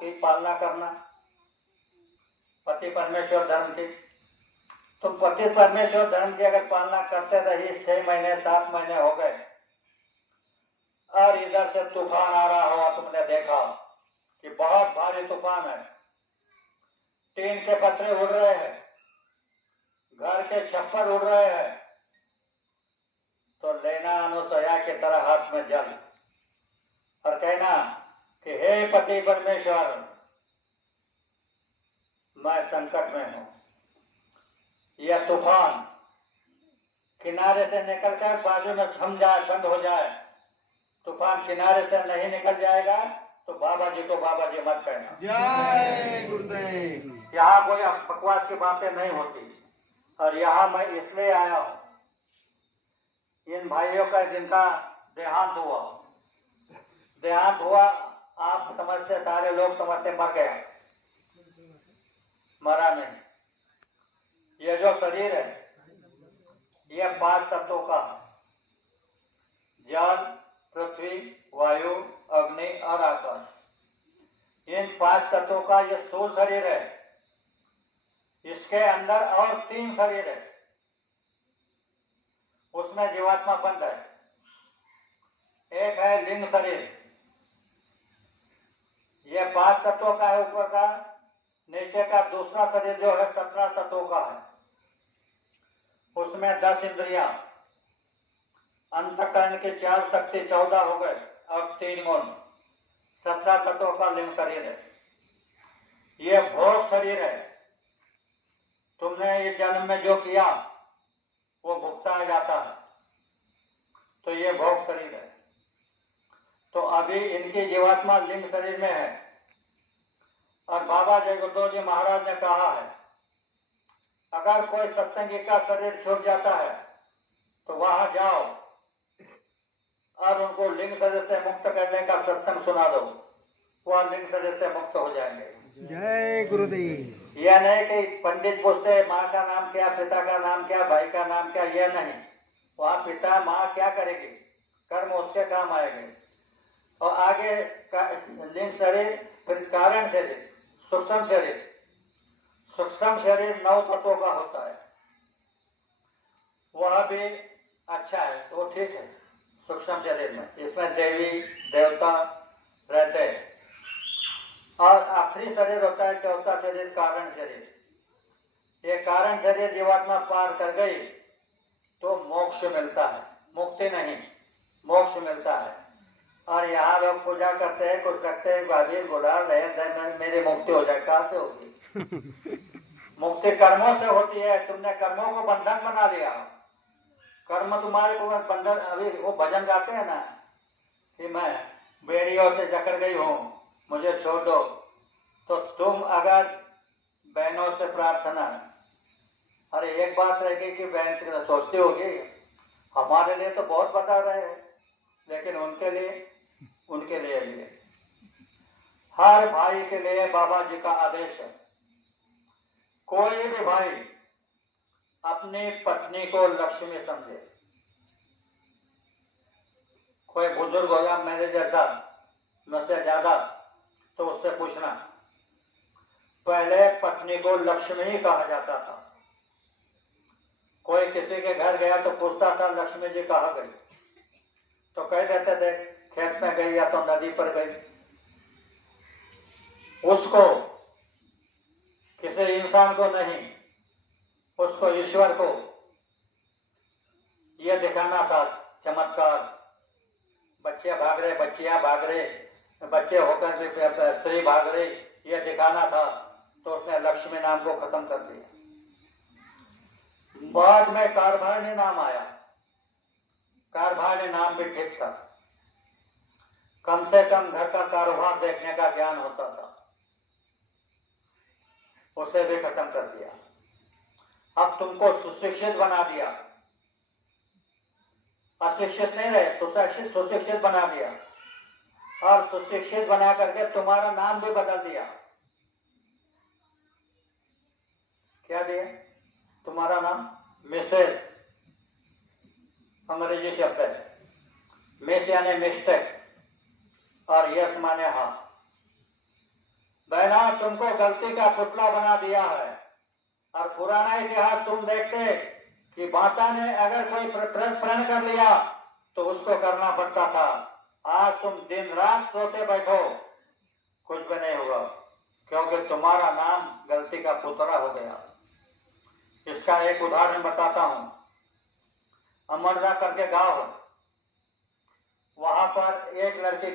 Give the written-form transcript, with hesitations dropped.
की पालना करना, पति परमेश्वर धर्म की। तुम पति परमेश्वर धर्म की अगर पालना करते रही, 6 महीने 7 महीने हो गए और इधर से तूफान आ रहा हो, तुमने देखा कि बहुत भारी तूफान है, टीन के पत्रे उड़ रहे हैं, घर के छप्पर उड़ रहे हैं, तो लेना अनुसया की तरह हाथ में जल और कहना कि हे पति परमेश्वर, मैं संकट में हूं। यह तूफान किनारे से निकलकर बाजू में थम जाए, बंद हो जाए। तूफान किनारे से नहीं निकल जाएगा तो बाबा जी को बाबा जी मत कहना। जय गुरुदेव। यहाँ कोई बकवास की बातें नहीं होती। और यहाँ मैं इसलिए आया हूँ, इन भाइयों का जिनका देहांत हुआ, आप समझते, सारे लोग समझते मर गया, मरा नहीं। यह जो शरीर है यह 5 तत्वों का, जल, पृथ्वी, वायु, अग्नि और आकाश। इन 5 तत्वों का यह स्थूल शरीर है। इसके अंदर और 3 शरीर है, उसमें जीवात्मा बंद है। एक है लिंग शरीर, यह 5 तत्वों का है ऊपर का। नीचे का दूसरा शरीर जो है 17 तत्वों का है, उसमें 10 इंद्रियां, अंतःकरण की 4 शक्ति 14 हो गए और 3 गुण, 17 तत्वों का लिंग शरीर है। यह भोग शरीर है। तुमने इस जन्म में जो किया वो भुगताया जाता है, तो ये भोग शरीर है। तो अभी इनकी जीवात्मा लिंग शरीर में है। और बाबा जय गुरुदेव जी महाराज ने कहा है, अगर कोई सत्संगी का शरीर छूट जाता है तो वहां जाओ और उनको लिंग शरीर से मुक्त करने का सत्संग सुना दो, वह लिंग शरीर से मुक्त हो जाएंगे। जय गुरुदेव। यह नहीं कि पंडित पूछते माँ का नाम क्या, पिता का नाम क्या, भाई का नाम क्या, यह नहीं। वहां पिता माँ क्या करेगी, कर्म उसके काम आएंगे। और आगे लिंग शरीर, फिर कारण शरीर, सूक्ष्म शरीर। सूक्ष्म शरीर 9 तत्वों का होता है, वह भी अच्छा है, तो ठीक है। सूक्ष्म शरीर में इसमें देवी देवता रहते हैं। और आखिरी शरीर होता है 4था शरीर, कारण शरीर। ये कारण शरीर जीवात्मा पार कर गई तो मोक्ष मिलता है, मुक्ति नहीं, मोक्ष मिलता है। और यहाँ लोग पूजा करते हैं, कुछ करते हैं, बाजी गुलाल रहे, मेरी मुक्ति हो जाए। कहाँ से होगी? मुक्ति कर्मों से होती है। तुमने कर्मों को बंधन बना लिया। कर्म तुम्हारे को बंधन। अभी वो भजन गाते हैं ना कि मैं बेड़ियों से जकड़ गई हूँ, मुझे छोड़ दो। तो तुम अगर बहनों से प्रार्थना, अरे एक बात रहेगी कि बहन सोचती होगी हमारे लिए तो बहुत बता रहे हैं, लेकिन उनके लिए हर भाई के लिए बाबा जी का आदेश है, कोई भी भाई अपनी पत्नी को लक्ष्मी समझे। कोई बुजुर्ग होगा मेरे जैसा, मुझसे ज्यादा, तो उससे पूछना, पहले पत्नी को लक्ष्मी ही कहा जाता था। कोई किसी के घर गया तो पूछता था लक्ष्मी जी कहाँ गई, तो कह देते थे खेत में गई या तो नदी पर गई। उसको, किसी इंसान को नहीं, उसको ईश्वर को यह दिखाना था चमत्कार। बच्चे भाग रहे, बच्चियां भाग रहे, बच्चे होकर भी स्त्री भाग रही, यह दिखाना था, तो उसने लक्ष्मी नाम को खत्म कर दिया। बाद में कारभारणी नाम आया। कारभारणी नाम भी ठीक था, कम से कम घर का कारोबार देखने का ज्ञान होता था, उसे भी खत्म कर दिया। अब तुमको सुशिक्षित बना दिया, अशिक्षित नहीं रहे, सुशिक्षित बना दिया। और सुशिक्षित बना करके तुम्हारा नाम भी बदल दिया। क्या दिया? तुम्हारा नाम मिसेस, अंग्रेजी शब्द है। मिस यानी मिस्टेक और यस माने हाँ। बहना तुमको गलती का पुतला बना दिया है। और पुराना इतिहास तुम देखते कि माता ने अगर कोई प्रण कर लिया तो उसको करना पड़ता था। आज तुम दिन रात सोते बैठो, कुछ भी नहीं हुआ, क्योंकि तुम्हारा नाम गलती का पुतला हो गया। इसका एक उदाहरण बताता हूं। अमरदा करके गांव है, वहां पर एक लड़की